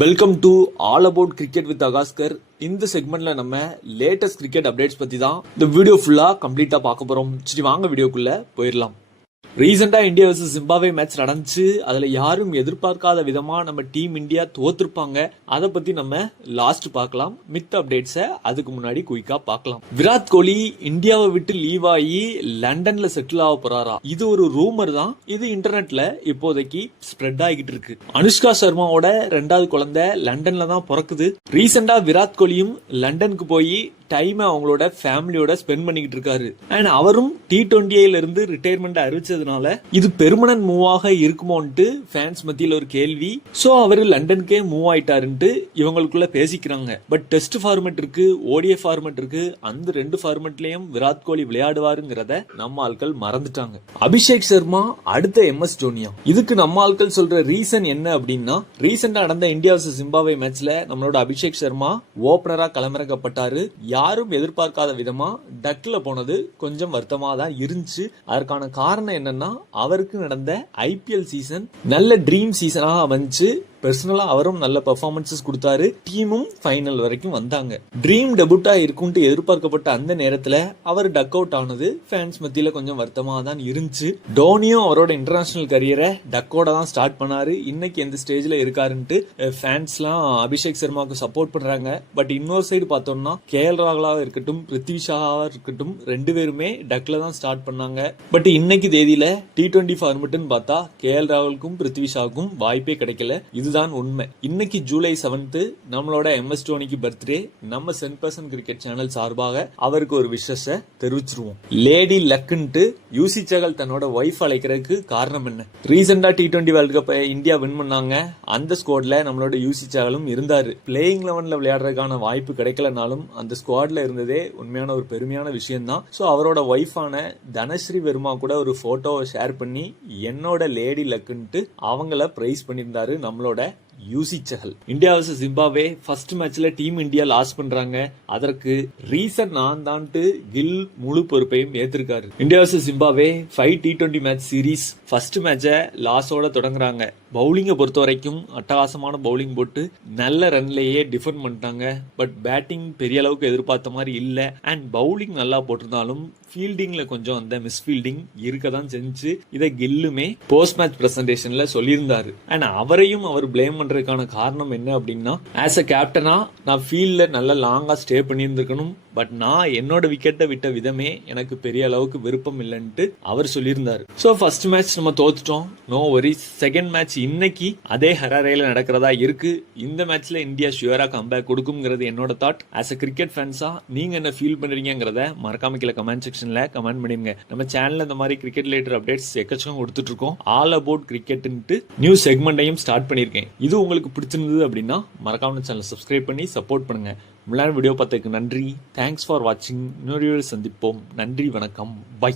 Welcome to all about cricket with Akaskar இந்த செக்மெண்ட்ல நம்ம லேட்டஸ்ட் கிரிக்கெட் அப்டேட்ஸ் பத்தி தான் இந்த வீடியோ ஃபுல்லா கம்ப்ளீட்டா பார்க்க போறோம். சரி வாங்க வீடியோக்குள்ள போயிடலாம். ரீசெண்டாக இந்தியா வர்சஸ் ஜிம்பாவே மேட்ச் நடந்துச்சு. அதில் யாரும் எதிர்பார்க்காத விதமாக நம்ம டீம் இந்தியா தோத்துருப்பாங்க. அதை பற்றி நம்ம லாஸ்ட் பார்க்கலாம். மித்த அப்டேட்ஸை அதுக்கு முன்னாடி குயிக்காக பார்க்கலாம். விராட் கோலி இந்தியாவை விட்டு லீவ் ஆகி லண்டனில் செட்டில் ஆக போகிறாரா இது ஒரு ரூமர் தான். இது இன்டர்நெட்டில் இப்போதைக்கு ஸ்ப்ரெட் ஆகிட்டு இருக்கு. அனுஷ்கா சர்மாவோட ரெண்டாவது குழந்தை லண்டனில் தான் பிறக்குது. ரீசெண்டாக விராட் கோலியும் லண்டனுக்கு போய் டைமை அவங்களோட ஃபேமிலியோட ஸ்பெண்ட் பண்ணிக்கிட்டு இருக்காரு. அண்ட் அவரும் டி டுவெண்ட்டில இருந்து ரிட்டையர்மெண்ட் அறிவிச்சதுனால இது பெர்மனன்ட் மூவாக இருக்குமோன்ட்டு ஃபேன்ஸ் மத்தியில் ஒரு கேள்வி. ஸோ அவர் லண்டனுக்கே மூவ் ஆயிட்டாருன்ட்டு இவங்களுக்குள்ள பேசிக்கிறாங்க. பட் டெஸ்ட் ஃபார்மெட் இருக்கு ஓடிஏ ஃபார்மெட் இருக்கு அந்த ரெண்டு ஃபார்மெட்லயும் விராட் கோலி விளையாடுவாருங்கிறத நம்ம ஆட்கள் மறந்துட்டாங்க. அபிஷேக் சர்மா அடுத்த எம் எஸ் டோனியா இதுக்கு நம்ம ஆட்கள் சொல்ற ரீசன் என்ன அப்படின்னா ரீசெண்டா நடந்த இந்தியா வர்சஸ் ஜிம்பாவே மேட்ச்ல நம்மளோட அபிஷேக் சர்மா ஓபனரா களமிறக்கப்பட்டாரு. யாரும் எதிர்பார்க்காத விதமா டக்ல போனது கொஞ்சம் வருத்தமா தான் இருந்துச்சு. அதற்கான காரணம் என்னன்னா அவருக்கு நடந்த ஐபிஎல் சீசன் நல்ல ட்ரீம் சீசனாக அமைஞ்சு பர்சனலாக அவரும் நல்ல பெர்ஃபார்மன்சஸ் கொடுத்தாரு. டீமும் ஃபைனல் வரைக்கும் வந்தாங்க. ட்ரீம் டெபுட்டாக இருக்கும்ட்டு எதிர்பார்க்கப்பட்ட அந்த நேரத்தில் அவர் டக் அவுட் ஆனது. ஃபேன்ஸ் மத்தியில் கொஞ்சம் வருத்தமாக தான் இருந்துச்சு. டோனியும் அவரோட இன்டர்நேஷனல் கரியரை டக்கோட தான் ஸ்டார்ட் பண்ணாரு. இன்னைக்கு எந்த ஸ்டேஜில் இருக்காருன்ட்டு ஃபேன்ஸ்லாம் அபிஷேக் சர்மாவுக்கு சப்போர்ட் பண்ணுறாங்க பட் இன்னொரு சைடு பார்த்தோம்னா கே எல் இருக்கட்டும் பிருத்வி இருக்கட்டும் ரெண்டு பேருமே டக்கில் தான் ஸ்டார்ட் பண்ணாங்க. பட் இன்னைக்கு தேதியில் டி ட்வெண்ட்டி ஃபார்மெட்டுன்னு பார்த்தா கே எல் ராகுலுக்கும் பிருத்வி ஷாவுக்கும் வாய்ப்பே கிடைக்கல. இது இதுதான் உண்மை. இன்னைக்கு ஜூலை செவன்த்து நம்மளோட எம் எஸ் டோனிக்கு பர்த்டே நம்ம சென்ட் பர்சன் கிரிக்கெட் சேனல் சார்பாக அவருக்கு ஒரு விஷஸ தெரிவிச்சிருவோம். லேடி லக்குன்ட்டு யூசி சகல் தன்னோட ஒய்ஃப் அழைக்கிறதுக்கு காரணம் என்ன? ரீசெண்டா T twenty World Cup India win பண்ணாங்க. அந்த ஸ்குவாட்ல நம்மளோட யூசி சகலும் இருந்தாரு. பிளேயிங் லெவன்ல விளையாடுறதுக்கான வாய்ப்பு கிடைக்கலனாலும் அந்த ஸ்குவாட்ல இருந்ததே உண்மையான ஒரு பெருமையான விஷயம் தான் ஸோ அவரோட ஒய்ஃபான தனஸ்ரீ வெர்மா கூட ஒரு போட்டோவை ஷேர் பண்ணி என்னோட லேடி லக்குன்ட்டு அவங்கள பிரைஸ் பண்ணியிருந்தாரு நம்மளோட யூசி இந்தியா வர்சஸ் ஜிம்பாவே ஃபர்ஸ்ட் மேட்ச்ல டீம் இந்தியா லாஸ் பண்றாங்க. அதற்கு ரீசன் நான் தான்ட்டு கில் முழு பொறுப்பையும் ஏத்திருக்காரு. India versus Zimbabwe five T twenty match series first மேட்சை லாஸோட தொடங்குறாங்க. பவுலிங்கை பொறுத்த வரைக்கும் அட்டகாசமான பவுலிங் போட்டு நல்ல ரன்லேயே டிஃபெண்ட் பண்ணிட்டாங்க. பட் பேட்டிங் பெரிய அளவுக்கு எதிர்பார்த்த மாதிரி இல்லை. அண்ட் பவுலிங் நல்லா போட்டிருந்தாலும் ஃபீல்டிங்கில் கொஞ்சம் அந்த மிஸ் ஃபீல்டிங் இருக்க தான் செஞ்சு இதை கில்லுமே போஸ்ட் மேட்ச் ப்ரெசன்டேஷனில் சொல்லியிருந்தாரு. அண்ட் அவரையும் அவர் பிளேம் பண்ணுறதுக்கான காரணம் என்ன அப்படின்னா ஆஸ் அ கேப்டனா நான் ஃபீல்டில் நல்ல லாங்கா ஸ்டே பண்ணியிருந்திருக்கணும். பட் நான் என்னோட விக்கெட்டை விட்ட விதமே எனக்கு பெரிய அளவுக்கு விருப்பம் இல்லைன்ட்டு அவர் சொல்லியிருந்தாரு. ஸோ ஃபர்ஸ்ட் மேட்ச் நம்ம தோத்துட்டோம். நோ வரி செகண்ட் மேட்ச் இன்னைக்கு அதே ஹராரையில் நடக்கிறதா இருக்கு. இந்த மேட்ச்ல இந்தியா ஷுவராக கம்பேக் கொடுக்குங்கிறது என்னோட தாட் ஆஸ் அ கிரிக்கெட் ஃபேன்ஸா நீங்க என்ன ஃபீல் பண்ணுறீங்கிறத மறக்காம கீழே கமெண்ட் செக்ஷன்ல கமெண்ட் பண்ணிருங்க நம்ம சேனல்ல இந்த மாதிரி கிரிக்கெட் ரிலேட்டட் அப்டேட்ஸ் எக்கச்சக்கம் கொடுத்துட்டு இருக்கோம். ஆல் அபவுட் கிரிக்கெட்ன்ட்டு நியூ செக்மெண்ட்டையும் ஸ்டார்ட் பண்ணியிருக்கேன். இது உங்களுக்கு பிடிச்சிருந்தது அப்படின்னா மறக்காம சேனலை சப்ஸ்கிரைப் பண்ணி சப்போர்ட் பண்ணுங்க. முன்னாடி வீடியோ பார்த்ததுக்கு நன்றி. தேங்க்ஸ் ஃபார் வாட்சிங் இன்னொரு சந்திப்போம். நன்றி வணக்கம். பை